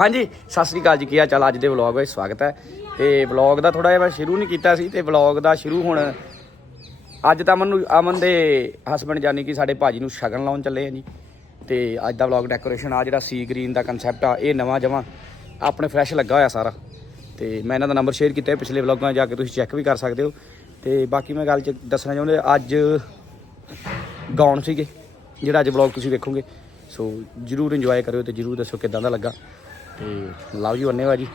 ਹਾਂਜੀ, ਸਤਿ ਸ੍ਰੀ ਅਕਾਲ ਜੀ, ਕੀ ਹਾਲ ਚਾਲ? ਅੱਜ ਦੇ ਵਲੌਗ ਵਿੱਚ ਸਵਾਗਤ ਹੈ। ਤੇ ਵਲੌਗ ਦਾ ਥੋੜਾ ਜਿਹਾ ਮੈਂ ਸ਼ੁਰੂ ਨਹੀਂ ਕੀਤਾ ਸੀ, ਤੇ ਵਲੌਗ ਦਾ ਸ਼ੁਰੂ ਹੁਣ ਅੱਜ ਤਾਂ ਅਮਨ ਨੂੰ, ਅਮਨ ਦੇ ਹਸਬੰਡ ਜਾਨੀ ਕਿ ਸਾਡੇ ਭਾਜੀ ਨੂੰ ਸ਼ਗਨ ਲਾਉਣ ਚੱਲੇ ਆ ਜੀ। ਤੇ ਅੱਜ ਦਾ ਵਲੌਗ ਡੈਕੋਰੇਸ਼ਨ ਆ ਜਿਹੜਾ ਸੀ ਗ੍ਰੀਨ ਦਾ ਕਨਸੈਪਟ ਆ, ਇਹ ਨਵਾਂ ਜਮਾ ਆਪਣੇ ਫਰੈਸ਼ ਲੱਗਾ ਹੋਇਆ ਸਾਰਾ। ਤੇ ਮੈਂ ਇਹਨਾਂ ਦਾ ਨੰਬਰ ਸ਼ੇਅਰ ਕੀਤਾ ਪਿਛਲੇ ਵਲੌਗਾਂ ਜਾ ਕੇ ਤੁਸੀਂ ਚੈੱਕ ਵੀ ਕਰ ਸਕਦੇ ਹੋ। ਤੇ ਬਾਕੀ ਮੈਂ ਗੱਲ ਚ ਦੱਸਣਾ ਚਾਹੁੰਦੇ, ਅੱਜ ਗਾਉਣ ਸੀਗੇ, ਜਿਹੜਾ ਅੱਜ ਵਲੌਗ ਤੁਸੀਂ ਵੇਖੋਗੇ। ਸੋ ਜਰੂਰ ਇੰਜੋਏ ਕਰਿਓ ਤੇ ਜਰੂਰ ਦੱਸੋ ਕਿਦਾਂ ਦਾ ਲੱਗਾ। ਤੇ ਲਵ ਯੂ ਅੰਨੇਵਾ ਜੀ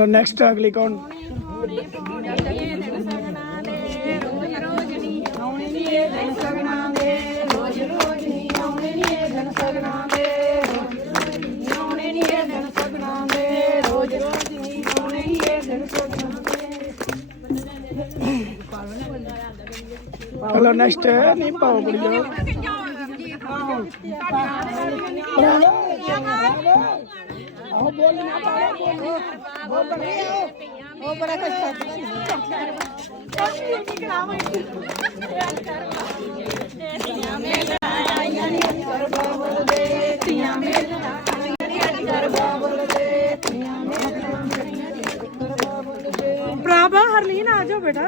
ਚਲੋ ਨੈਕਸਟ ਅਗਲੀ ਕੌਣ? ਸਗਣਾ ਦੇ ਰੋਜ਼ ਰੋਜ਼ ਨਹੀਂ ਆਉਣੇ ਨੀ ਇਹ ਦਿਨ ਸਗਣਾ ਦੇ ਆਉਣੇ ਨੀ। ਇਹ ਦਿਨ ਸਗਣਾ ਦੇ ਰੋਜ਼ ਰੋਜ਼ ਨਹੀਂ ਆਉਣੇ ਨੀ ਇਹ ਦਿਨ ਸਗਣਾ ਦੇ ਚਲੋ ਨੈਕਸਟ ਨਹੀਂ ਪਾਓ ਕੁੜੀਓ ਆਓ ਬੋਲ ਨਾ ਪਾਓ ਬੋਲ ਉਹ ਬੜੇ ਉਹ ਹਰਲੀਨ, ਆ ਜਾਓ ਬੇਟਾ।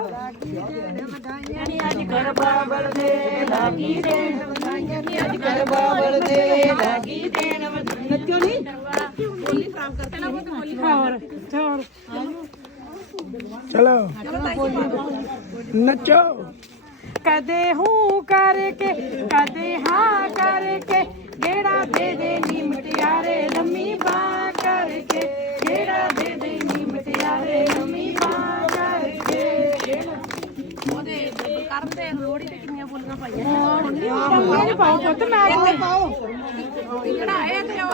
ਅੱਜ ਕਰ ਬਾਬਲ ਦੇ ਲਾਗੀ ਦੇਣ। ਵਧਾਈਆਂ ਨੀ ਅੱਜ ਕਰ ਬਾਬਲ ਦੇ ਲਾਗੀ ਦੇਣ। ਚਲੋ। ਨੱਚੋ। ਕਦੇ ਹੂੰ ਕਰਕੇ ਕਦੇ ਹਾਂ ਕਰਕੇ ਗੇੜਾ ਦੇ ਦੇ ਨੀ ਮਟਿਆਰੇ ਲੰਮੀ ਬਾਹ ਕਰਕੇ। ਗੇੜਾ ਦੇ ਦੇ ਨੀ ਮਟਿਆਰੇ ਲੰਮੀ ਬਾਹ ਕਰਕੇ। ਉਹਦੇ ਕਰਦੇ ਲੋੜੀ ਪਾਓ ਪੁੱਤ ਮੈਂ ਪਾਓ ਕਿਹੜਾ ਇਹ ਤੇ ਉਹ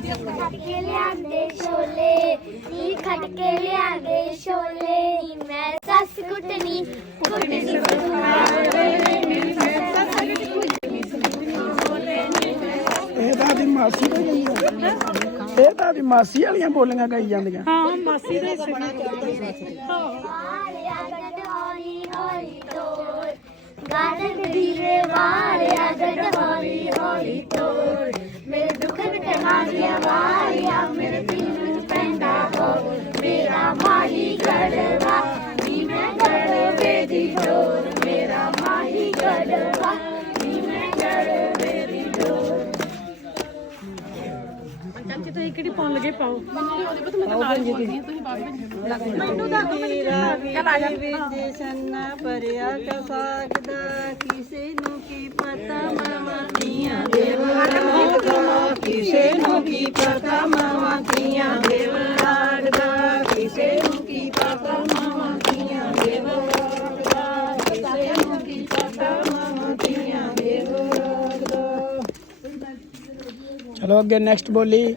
ਜਿਹੜਾ ਕੇ ਲਿਆਂਦੇ ਛੋਲੇ ਨੀ ਖੱਟ ਕੇ ਲਿਆਂਦੇ ਛੋਲੇ ਨੀ ਮੈਂ ਸੱਸ ਕੁੱਟਣੀ ਕੁੱਟਣੀ ਇਹ ਦੀ ਮਾਸੀ ਦਾ ਗਈ ਆ। ਦੀ ਮਾਸੀ ਵਾਲੀਆਂ ਬੋਲੀਆਂ ਗਾਈ ਜਾਂਦੀਆਂ ਹਾਂ, ਮਾਸੀ ਦੇ ਵਾਰਿਆ ਗੱਡ ਗਾਦਕ ਦੀਵੇ ਵਾਰਿਆ ਗੱਡ ਹੌਲੀ ਹੌਲੀ ਤੋੜ। ਮੇਰੇ ਦੁੱਖ ਤੇ ਮਾਰੀਆ ਵਾਰਿਆ ਮੇਰੇ ਦਿਲ ਲੱਗੇ ਪਾਓ। ਸੰਨਾ ਪਰਿਆ ਕਾ ਸਾਗਦਾ ਕਿਸੇ ਨੂੰ ਕੀ ਪਤਾ ਮਾਵਾਂ ਧੀਆਂ ਦੇਵਰਾੜ ਕਿਸੇ ਨੂੰ ਕੀ ਪਤਾ ਮਾਵਾਂ ਧੀਆਂ ਦੇਵਰਾੜ ਦਾ। ਕਿਸੇ ਨੂੰ ਕੀ ਪਤਾ ਮਾਵਾਂ ਧੀਆਂ ਦੇਵਰਾੜ ਦਾ। ਕਿਸੇ ਨੂੰ ਕੀ ਪਤਾ ਮਾਵਾਂ ਧੀਆਂ ਦੇਵਰਾੜ ਦਾ। ਚਲੋ ਅੱਗੇ ਨੈਕਸਟ ਬੋਲੀ।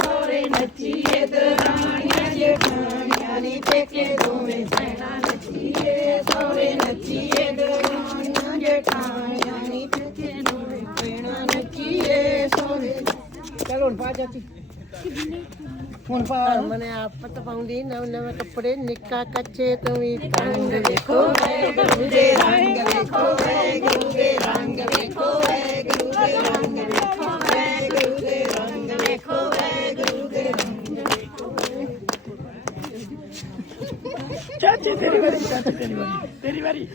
ਹੁਣ ਪਾ ਮਨੇ ਆਪਤ ਪਾਉਂਦੀ ਨਵ ਨਵੇਂ ਕੱਪੜੇ ਨਿੱਕਾ ਕੱਚੇ ਤੋਂ ਵੀ ਰੰਗ ਵੇ ਗੁਰੂ ਦੇ ਰੰਗ ਵੇ ਗੁਰੂ ਦੇ ਰੰਗ ਵੇ ਗੁਰੂ ਦੇ ਰੰਗ ਵੇ ਗੁਰੂ ਦੇ ਰੰਗ ਵੇ ਗੁਰੂ ਦੇ ਰੰਗ ਚਾਚੀ ਤੇਰੀ ਵਾਰੀ ਚਾਚੀ ਤੇਰੀ ਵਾਰੀ ਤੇਰੀ ਵਾਰੀ।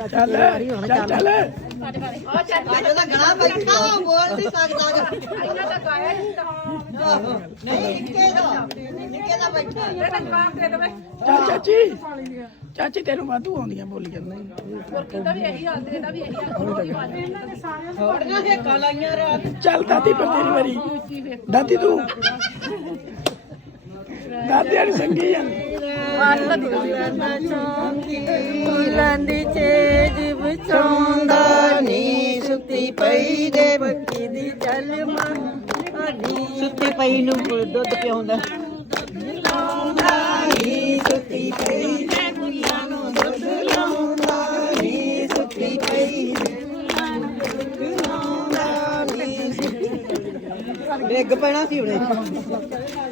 ਚੱਲ ਚੱਲ ਚੱਲ ਅੱਜ ਉਹਦਾ ਗਲਾ ਬੈਠਾ ਬੋਲ ਨਹੀਂ ਸਕਦਾ ਇਹਨਾਂ ਦਾ ਗਾਇਆ ਨਹੀਂ ਨਿੱਕੇ ਦਾ ਨਿੱਕੇ ਦਾ ਬੈਠਾ ਚੱਲ ਚਾਚੀ ਚਾਚੀ ਤੈਨੂੰ ਵਾਧੂ ਆਉਂਦੀਆਂ ਬੋਲੀਆਂ ਨਹੀਂ ਚੱਲ ਦਾਦੀ ਪਰ ਤੇਰੀ ਵਾਰੀ। ਦਾਦੀ ਤੂੰ। ਦਾਦੀ ਵਾਲੀ ਸੰਗੀ ਜਾਂ ਲੰਦੀ ਚੇਜ ਵਿਚਾਉਂਦਾ ਨੀ ਸੁੱਤੀ ਪਈ ਦੇ ਬੱਕੀ ਦੀ ਚੱਲ ਮਾਨੀ ਸੁੱਤੀ ਪਈ ਨੂੰ ਦੁੱਧ ਪਿਆਉਂਦਾ। ਨੀ ਸੁੱਤੀ ਪਈ ਦੇ ਕੁੜੀਆਂ ਨੂੰ ਦੁੱਧ ਲਾਉਂਦਾ ਨੀ ਸੁੱਤੀ ਪਈ ਡਿੱਗ ਪੈਣਾ ਸੀ ਉਹਨੇ।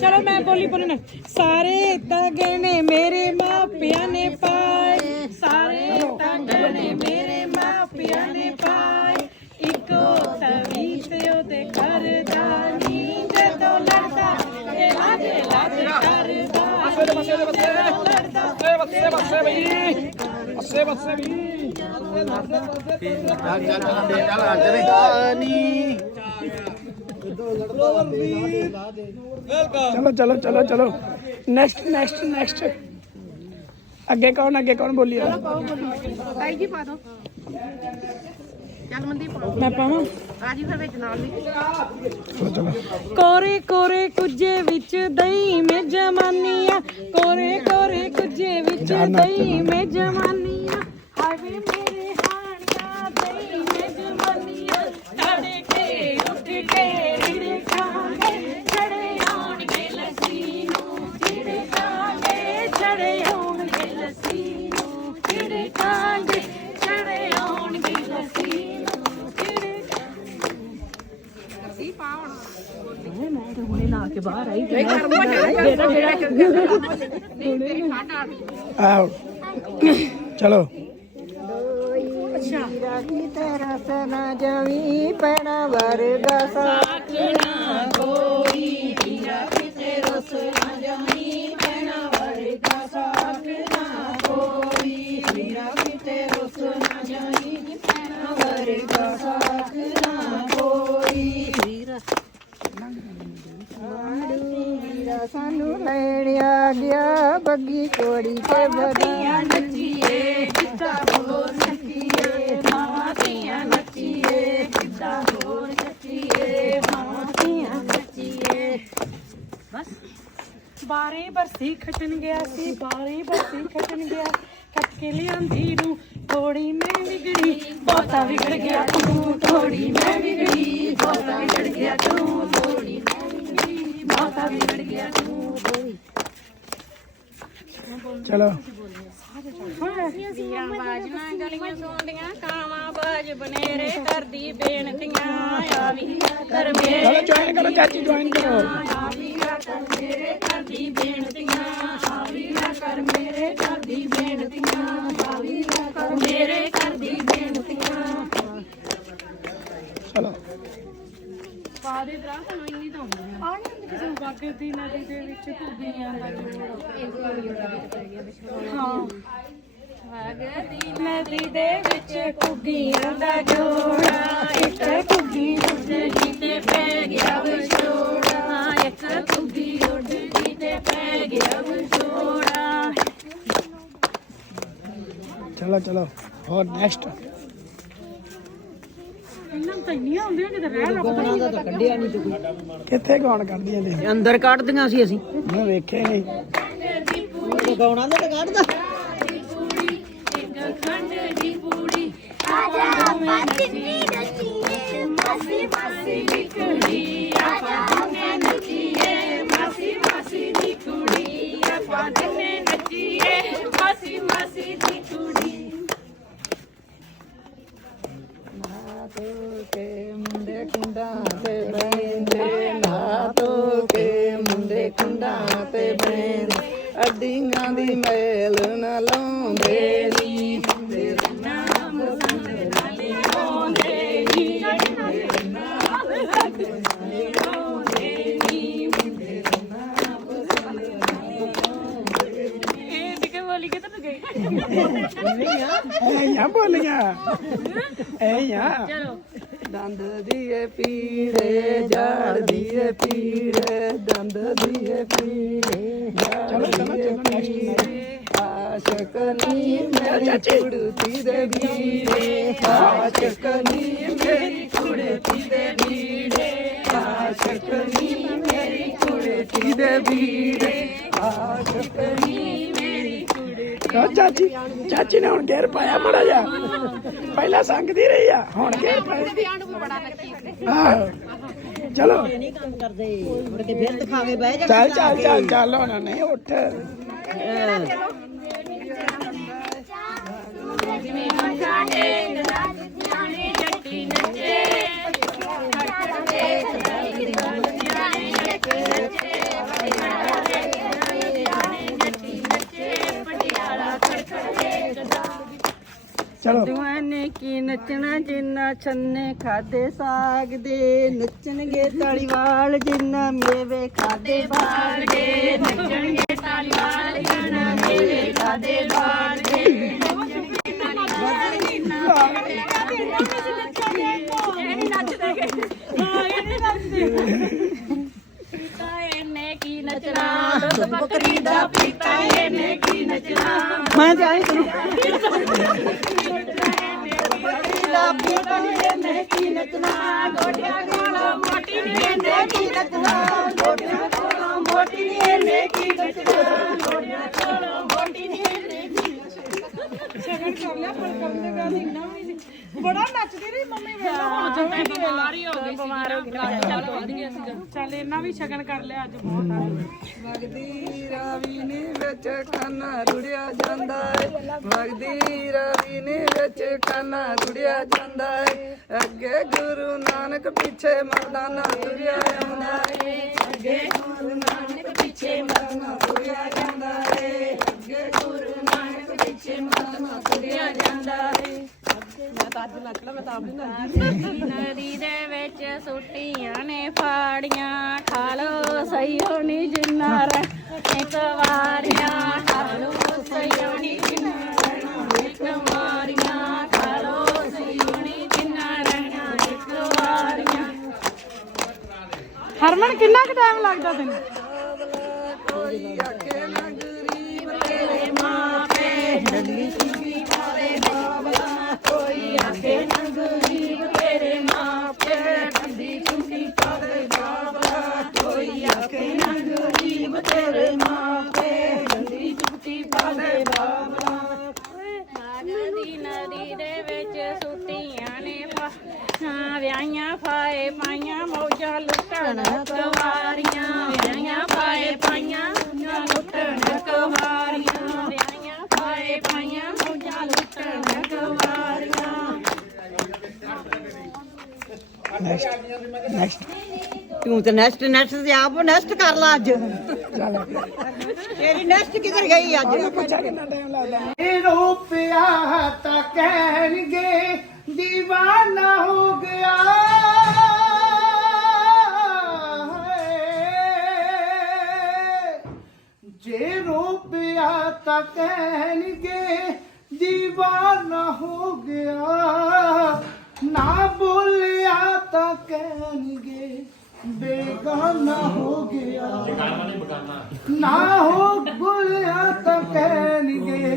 ਚਲੋ ਮੈਂ ਬੋਲੀ ਬੋਲਣ ਸਾਰੇ ਤਾਂ ਗਹਿਣੇ ਮੇਰੇ ਮਾਪਿਆਂ ਨੇ ਪਾਏ ਬੱਸੇ ਬੱਸੇ ਬਈ। ਬੱਸੇ ਬੱਸੇ ਵੀ ਚਲੋ ਚਲੋ ਚਲੋ ਚਲੋ। ਨੈਕਸਟ ਨੈਕਸਟ ਨੈਕਸਟ ਅੱਗੇ ਕੌਣ ਅੱਗੇ ਕੌਣ ਬੋਲੀ ਤਾਈ ਜੀ ਪਾ ਦੋ। ਚੱਲ ਮੰਦੀ ਪਾਓ। ਮੈਂ ਪਾਵਾਂ? ਆਜੀ ਫਿਰ ਵਿੱਚ ਨਾਲ ਵੀ ਚਲੋ ਚਲੋ ਕੋਰੇ ਕੋਰੇ ਕੁਝੇ ਵਿੱਚ ਦਹੀਂ ਮੈਂ ਜਮਾਨੀਆਂ ਕੋਰੇ ਕੋਰੇ ਕੁਝੇ ਵਿੱਚ ਦਹੀਂ ਮੈਂ ਜਮਾਨੀਆਂ ਹਾਵੇ ਮੇਰੇ ਹਾਣੀਆਂ ਦਹੀਂ ਮੈਂ ਜਮਾਨੀਆਂ ਤੜੇ ਕੇ ਉੱਠ ਕੇ ਆਓ ਚਲੋ। ਵੀਰਾ ਕੀ ਤੇਰਾ ਸਨਾ ਜਵੀ ਪੈਣਾ ਵਰਗਾ ਸਾਖਣਾ ਸਾਨੂੰ ਲੈਣ ਆ ਗਿਆ ਬੱਗੀ ਕੋੜੀ ਤੇ ਬੜੀਆਂ ਨੱਚੀਏ ਕਿੱਦਾਂ ਹੋਰ ਨੱਚੀਏ ਮਾਵਾਂ ਧੀਆਂ ਨੱਚੀਏ ਕਿੱਦਾਂ ਹੋਰ ਨੱਚੀਏ ਮਾਵਾਂ ਧੀਆਂ ਨੱਚੀਏ। ਬਾਰੇ ਬਰਸੀ ਖਟਣ ਗਿਆ ਸੀ ਬਾਰੇ ਬਰਸੀ ਖਟਣ ਗਿਆ। ਕੱਟ ਕੇ ਲਿਆਂਦੀ ਨੂੰ ਥੋੜੀ ਮੈਂ ਵਿਗੜੀ ਬਹੁਤਾ ਵਿਗੜ ਗਿਆ ਤੂੰ ਥੋੜੀ ਮੈਂ ਵਿਗੜੀ ਬਹੁਤਾ ਵਿਗੜ ਗਿਆ ਤੂੰ ਥੋੜੀ ਵਿਗੜੀ ਗਿਆ ਤੂੰ ਚਲੋ। ਗਲੀਆਂ ਸੌਂਦੀਆਂ ਕਾਵਾਂ ਬਾਜ ਬਨੇਰੇ ਕਰਦੀ ਬੇਨਤੀਆਂ ਆ ਵੀ ਕਰ ਮੇਰੇ ਚਲੋ ਜੁਆਇਨ ਕਰੋ ਚਾਚੀ ਜੁਆਇਨ ਕਰੋ। ਆ ਵੀ ਕਰ ਮੇਰੇ ਕਰਦੀ ਬੇਨਤੀਆਂ ਆ ਵੀ ਕਰ ਮੇਰੇ ਕਰਦੀ ਬੇਨਤੀਆਂ ਆ ਵੀ ਕਰ ਮੇਰੇ ਕਰਦੀ ਬੇਨਤੀਆਂ। ਚਲੋ। ਬਾਦੇ ਦਰਾ ਤੁਹਾਨੂੰ ਇੰਨੀ ਤਾਂ ਹੁੰਦੀ ਆ ਦੀ ਨਦੀ ਦੇ ਵਿੱਚ ਘੁੱਗੀਆਂ ਦਾ ਜੋੜ ਹਾਂ। ਵਗਦੀ ਨਦੀ ਦੇ ਵਿੱਚ ਘੁੱਗੀਆਂ ਦਾ ਜੋੜਾ। ਇੱਕ ਘੁੱਗੀ ਉੱਡਦੀ ਤੇ ਪੈ ਗਿਆ ਵਿਛੋੜਾ। ਇੱਕ ਘੁੱਗੀ ਉੱਡਦੀ ਤੇ ਪੈ ਗਿਆ ਵਿਛੋੜਾ। ਚਲੋ ਚਲੋ। ਹੋਰ ਨੈਕਸਟ ਇਹਨਾਂ ਤਾਂ ਇੰਨੀਆਂ ਹੁੰਦੀਆਂ ਕਿਤੇ ਰਹਿ ਲੱਗ ਕੱਢਿਆ ਨਹੀਂ ਤੂੰ ਕਿੱਥੇ ਗਾਉਣ ਕੱਢਦੀਆਂ ਨੇ ਅੰਦਰ ਕੱਢਦੀਆਂ ਸੀ ਅਸੀਂ। ਮੈਂ ਵੇਖੇ ਨਹੀਂ। ਗਾਉਣਾ ਤਾਂ ਕੱਢਦਾ ਇੱਕ ਖੰਡ ਦੀ ਪੂੜੀ ਆਜਾ ਪਤਨੀ ਨੱਚੀਏ ਮਾਸੀ ਮਾਸੀ ਕੁੰਡਾਂ ਤੇ ਬੈਂਦੇ ਨਾ ਤੋ ਕੇ ਮੁੰਡੇ ਕੁੰਡਾਂ ਤੇ ਬੈਂਦੇ। ਅੱਡੀਆਂ ਦੀ ਮੈਲ ਨਾ ਲਾਉਂਦੇ ਨੀ। ਨਾਮ ਸੰਤ ਨਾਲੇ ਆਉਂਦੇ ਨੀ ਆਉਂਦੇ ਨੀ ਇਹ ਦਿਕੇ ਬੋਲੀ ਕਿਤੇ ਤੂੰ ਗਈ ਐ ਬੋਲੀਆਂ ਐ ਚਲੋ। ਦੰਦ ਦੀਏ ਪੀੜੇ ਜੜ ਦੀਏ ਪੀੜੇ ਦੰਦ ਦੀਏ ਪੀੜੇ ਚਲੋ ਆਸ਼ਕ ਨੀ ਮੇਰੀ ਕੁੜਤੀ ਦੇ ਵੀਰੇ ਆਸ਼ਕ ਨੀ ਮੇਰੀ ਕੁੜਤੀ ਦੇ ਵੀਰੇ ਆਸ਼ਕ ਨੀ ਮੇਰੀ ਕੁੜਤੀ ਦੇ ਵੀਰੇ ਆਸ਼ਕ ਨੀ ਮੇਰੀ ਕਹੋ ਚਾਚੀ ਚਾਚੀ ਨੇ ਹੁਣ ਗੇਰ ਪਾਇਆ ਮੜਾ ਜਾ ਪਹਿਲਾਂ ਸੰਗਦੀ ਰਹੀ ਆ ਹੁਣ ਗੇਰ ਪਾਇਆ ਆਹੋ। ਚਲੋ। ਨਹੀਂ ਕੰਮ ਕਰਦੇ ਮੁੜ ਕੇ ਫਿਰ ਦਿਖਾਵੇ ਬਹਿ ਜਾ ਚੱਲ ਚੱਲ ਚੱਲ ਚੱਲ ਹੁਣ ਨਹੀਂ ਉੱਠ। ਚਲੋ। ਦੁਆਨੇ ਕੀ ਨੱਚਣਾ ਜਿੰਨਾ ਛੰਨੇ ਖਾਦੇ ਸਾਗ ਦੇ ਨੱਚਣਗੇ ਤਾਲੀਵਾਲ ਜਿੰਨਾ ਮੇਵੇ ਖਾਦੇ ਬਾਗ ਦੇ। ਨੱਚਣਗੇ ਤਾਲੀਵਾਲ ਜਿੰਨਾ ਮੇਵੇ ਖਾਦੇ ਬਾਗ ਦੇ। ਬੱਕਰੀ ਦਾ ਪੀਤਾ ਇਹਨੇ ਕੀ ਨਚਣਾ? ਮੈਂ ਜਾਈ ਤੈਨੂੰ ਦਾ ਪੀਤਾ ਇਹਨੇ ਕੀ ਨੱਚਣਾ ਗੋਡਿਆਂ ਕੋਲੋਂ ਮੋਟੀ ਨੀ ਇਹਨੇ ਕੀ ਨੱਚਣਾ ਗੋਡਿਆਂ ਕੋਲੋਂ ਮੋਟੀ ਨੀ ਇਹਨੇ ਕੀ ਨੱਚਣਾ ਗੋਡਿਆਂ ਕੋਲੋਂ ਮੋਟੀ ਨੀ ਇਹਨੇ ਕੀ ਸ਼ਗਨ ਕਰ ਬੜਾ ਨੱਚਦੀ ਰਹੀ ਮੰਮੀ ਵੇਲਾ ਹੁਣ ਤਾਂ ਮੈਂ ਬਿਮਾਰ ਹੀ ਹੋ ਗਈ ਬਿਮਾਰ ਹੋ ਗਈ ਚੱਲ ਵੱਧ ਗਿਆ ਸੀਗਾ ਚੱਲ ਇਹਨਾਂ ਵੀ ਸ਼ਗਨ ਕਰ ਲਿਆ ਅੱਜ ਬਹੁਤ ਆ। ਵਗਦੀ ਰਾਵੀ ਨੇ ਵਿੱਚ ਖਾਨਾ ਰੁੜਿਆ ਜਾਂਦਾ ਏ। ਵਗਦੀ ਰਾਵੀ ਨੇ ਵਿੱਚ ਖਾਨਾ ਰੁੜਿਆ ਜਾਂਦਾ ਏ। ਅੱਗੇ ਗੁਰੂ ਨਾਨਕ ਪਿੱਛੇ ਮਰਦਾਨਾ ਤੁਰਿਆ ਆਉਂਦਾ ਏ। ਅੱਗੇ ਗੁਰੂ ਨਾਨਕ ਪਿੱਛੇ ਮਰਦਾਨਾ ਤੁਰਿਆ ਜਾਂਦਾ ਏ। ਅੱਗੇ ਗੁਰੂ ਨਾਨਕ ਪਿੱਛੇ ਮਰਦਾਨਾ ਤੁਰਿਆ ਜਾਂਦਾ ਨਦੀ ਦੇ ਵਿੱਚ ਸੁੱਟੀਆਂ ਨੇ ਫਾੜੀਆਂ ਖਾ ਲੋ ਸਹੀ ਹੋਣੀ ਜਿੰਨਾ ਰਹਿ ਇੱਕ ਵਾਰੀਆਂ ਖਾ ਲੋ ਸਹੀ ਹੋਣੀ ਜਿੰਨਾ ਰਹਿਣਾ ਇੱਕ ਵਾਰੀਆਂ ਖਾ ਲੋ ਸਹੀ ਹੋਣੀ ਜਿੰਨਾ ਰਹਿਣਾ ਇੱਕ ਵਾਰੀਆਂ। ਹਰਮਨ ਕਿੰਨਾ ਕੁ ਟਾਈਮ ਲੱਗਦਾ ਤੈਨੂੰ? ਹਾਂ, ਵਿਆਹੀਆਂ ਫਾਏ ਪਾਈਆਂ ਮੌਜਾਂ ਲੁੱਟਣ ਕਵਾਰੀਆਂ। ਵਿਆਹੀਆਂ ਫਾਏ ਪਾਈਆਂ ਮੌਜਾਂ ਲੁੱਟਣ ਕਵਾਰੀਆਂ। ਵਿਆਹੀਆਂ ਫਾਏ ਪਾਈਆਂ ਮੌਜਾਂ ਲੁੱਟਣ ਕਵਾਰੀਆਂ। ਨੈਕਸਟ ਨੈਕਸਟ ਤੂੰ ਤਾਂ ਨੈਸਟ ਨੈਸਟ ਤੇ ਆਪ ਨੈਸਟ ਕਰ ਲਾ ਅੱਜ। ਤੇਰੀ ਨੈਸਟ ਕਿੱਧਰ ਗਈ ਅੱਜ? ਪੁੱਛਾ ਕਿੰਨਾ ਟਾਈਮ ਲੱਗਦਾ ਇਹ ਰੋਪਿਆ ਤਾਂ ਕਹਿਣਗੇ दीवाना हो गया है जे रो पिया कहनगे दीवाना हो गया ना बोलिया तो कहनगे बेगाना हो गया ना हो बोलिया तो कहनगे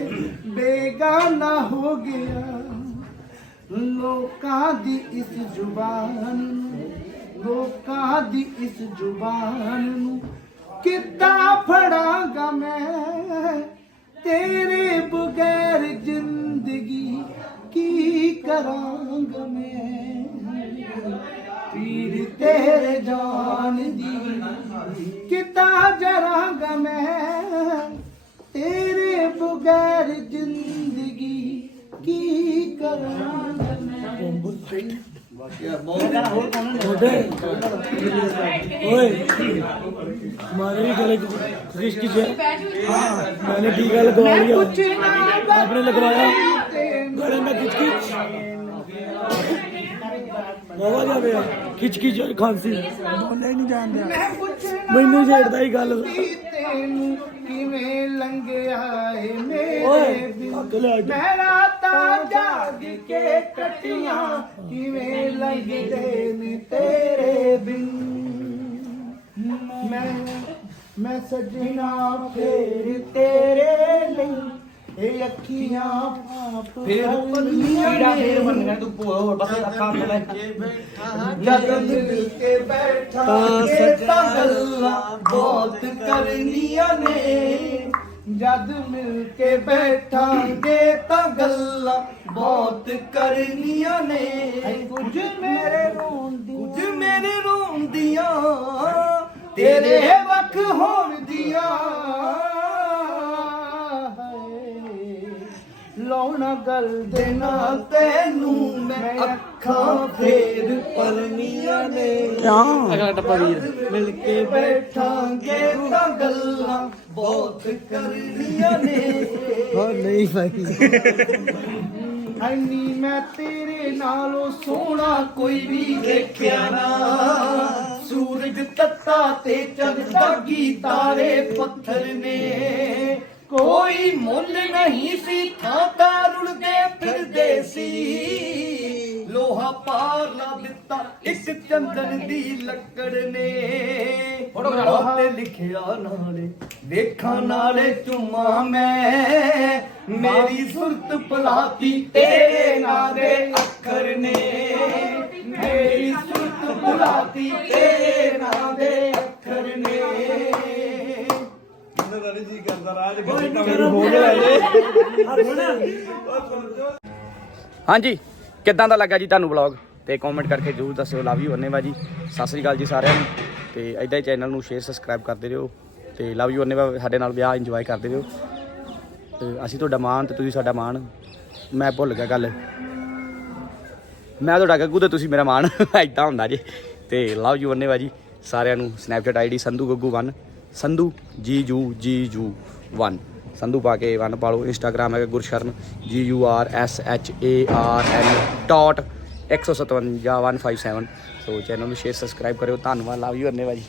बेगाना हो गया ਲੋਕਾਂ ਦੀ ਇਸ ਜ਼ੁਬਾਨ ਨੂੰ, ਲੋਕਾਂ ਦੀ ਇਸ ਜ਼ੁਬਾਨ ਨੂੰ ਕਿੱਦਾਂ ਫੜਾਂਗਾ ਮੈਂ? ਤੇਰੇ ਬਗੈਰ ਜ਼ਿੰਦਗੀ ਕੀ ਕਰਾਂਗਾ ਮੈਂ? ਪੀਰ ਤੇਰੇ ਜਾਨ ਦੀ ਕਿਤਾ ਜਰਾਂਗਾ ਮੈਂ? ਤੇਰੇ ਬਗੈਰ ओए हमारे भी गले सृष्टि से मैंने टीका लगवा लिया आपने लगवाया गले में खिच खिच आवाज आ गया खिच खिच और खांसी ਬੋਲੇ ਨਹੀਂ ਜਾਣਦੇ ਮੈਨੂੰ ਛੇੜਦਾ ਹੀ ਗੱਲ ਤੈਨੂੰ ਕਿਵੇਂ ਲੰਘਿਆ ਏ ਮੇਰੇ ਜਾ। ਮੈਂ ਰਾਤਾਂ ਜਾਗ ਕੇ ਕੱਟੀਆਂ। ਕਿਵੇਂ ਲੰਘਦੇ ਨੇ ਤੇਰੇ ਬਿਨ ਮੈਂ ਮੈਂ ਸਜਣਾ ਫੇਰ ਤੇਰੇ ਲਈ। ਇਹ ਅੱਖੀਆਂ ਫੇਰ ਪੱਲੀਆਂ ਨੇ ਮੰਨਣਾ ਤੂੰ ਹੋਰ ਬਸ ਅੱਖਾਂ ਲੈ ਜਦ ਮਿਲ ਕੇ ਬੈਠਾ ਤਾਂ ਗੱਲਾਂ ਬਹੁਤ ਕਰਨੀਆਂ ਨੇ। ਜਦ ਮਿਲ ਕੇ ਬੈਠਾਂਗੇ ਤਾਂ ਗੱਲਾਂ ਬਹੁਤ ਕਰਨੀਆਂ ਨੇ। ਕੁਝ ਮੇਰੇ ਰੋਂਦੀਆਂ। ਕੁਝ ਮੇਰੇ ਰੋਂਦੀਆਂ ਤੇਰੇ ਵੱਖ ਹੋਣ ਦੀਆਂ ਲਾਉਣਾ ਗੱਲ ਦੇ ਨਾ ਤੈਨੂੰ ਮੈਂ ਅੱਖਾਂ ਫੇਰ ਪਰਨੀਆਂ ਨੇ। ਅਗਲਾ ਟੱਪਾ ਵੀਰ। ਮਿਲ ਕੇ ਬੈਠਾਂਗੇ ਤਾਂ ਗੱਲਾਂ ਬਹੁਤ ਕਰਨੀਆਂ ਨੇ। ਹੋ ਨਹੀਂ ਭਾਈ। ਐਨੀ ਮੈਂ ਤੇਰੇ ਨਾਲੋਂ ਸੋਹਣਾ ਕੋਈ ਵੀ ਦੇਖਿਆ ਨਾ। ਸੂਰਜ ਤੱਤਾ ਤੇ ਚੰਦ ਦਾਗੀ ਤਾਰੇ ਪੱਥਰ ਨੇ। ਕੋਈ ਮੁੱਲ ਨਹੀਂ ਸੀ ਥਾਂ ਤਾਂ ਰੁਲਦੇ ਫਿਰਦੇ ਸੀ। ਲੋਹਾ ਪਾਰ ਲਾ ਦਿੱਤਾ ਇੱਕ ਚੰਦਨ ਦੀ ਲੱਕੜ ਨੇ। ਤੇ ਲਿਖਿਆ ਨਾਲੇ ਵੇਖਾਂ ਨਾਲੇ ਚੁੰਮਾ ਮੈਂ। ਮੇਰੀ ਸੁਰਤ ਪਲਾਤੀ ਤੇਰੇ ਨਾਂ ਦੇ ਅੱਖਰ ਨੇ। ਮੇਰੀ ਸੁਰਤ ਪਲਾਤੀ ਤੇਰੇ ਨਾਂ ਦੇ ਹਾਂਜੀ ਕਿੱਦਾਂ ਦਾ ਲੱਗਾ ਜੀ ਤੁਹਾਨੂੰ ਵਲੌਗ ਤੇ ਕਮੈਂਟ ਕਰਕੇ ਜਰੂਰ ਦੱਸਿਓ ਲਵ ਯੂ ਅੰਨੇਵਾ ਜੀ। ਸਤਿ ਸ੍ਰੀ ਅਕਾਲ ਜੀ ਸਾਰਿਆਂ ਨੂੰ। ਤੇ ਐਦਾਂ ਹੀ ਚੈਨਲ ਨੂੰ ਸ਼ੇਅਰ ਸਬਸਕ੍ਰਾਈਬ ਕਰਦੇ ਰਹੋ। ਤੇ ਲਵ ਯੂ ਅੰਨੇਵਾ ਸਾਡੇ ਨਾਲ ਵਿਆਹ ਇੰਜੋਏ ਕਰਦੇ ਰਹੋ। ਤੇ ਅਸੀਂ ਤੁਹਾਡਾ ਮਾਣ ਤੇ ਤੁਸੀਂ ਸਾਡਾ ਮਾਣ। ਮੈਂ ਭੁੱਲ ਗਿਆ ਗੱਲ। ਮੈਂ ਤੁਹਾਡਾ ਗੱਗੂ ਤੇ ਤੁਸੀਂ ਮੇਰਾ ਮਾਣ। ਐਦਾਂ ਹੁੰਦਾ ਜੀ। ਤੇ ਲਵ ਯੂ ਅੰਨੇਵਾ ਜੀ ਸਾਰਿਆਂ ਨੂੰ। ਸਨੈਪਚੈਟ ਆਈਡੀ ਸੰਧੂ ਗੱਗੂ 1 ਸੰਧੂ ਜੀ ਜੂ ਜੀ ਜੂ 1 ਸੰਧੂ ਪਾ ਕੇ 1 ਪਾ ਲਓ ਇੰਸਟਾਗ੍ਰਾਮ ਹੈਗਾ Gursharan G U R S H A R N dot 157 157 so channel ਨੂੰ ਸ਼ੇਅਰ ਸਬਸਕ੍ਰਾਈਬ ਕਰਿਓ। ਧੰਨਵਾਦ ਲਵ ਯੂ ਅੰਨੇਵਾ ਜੀ।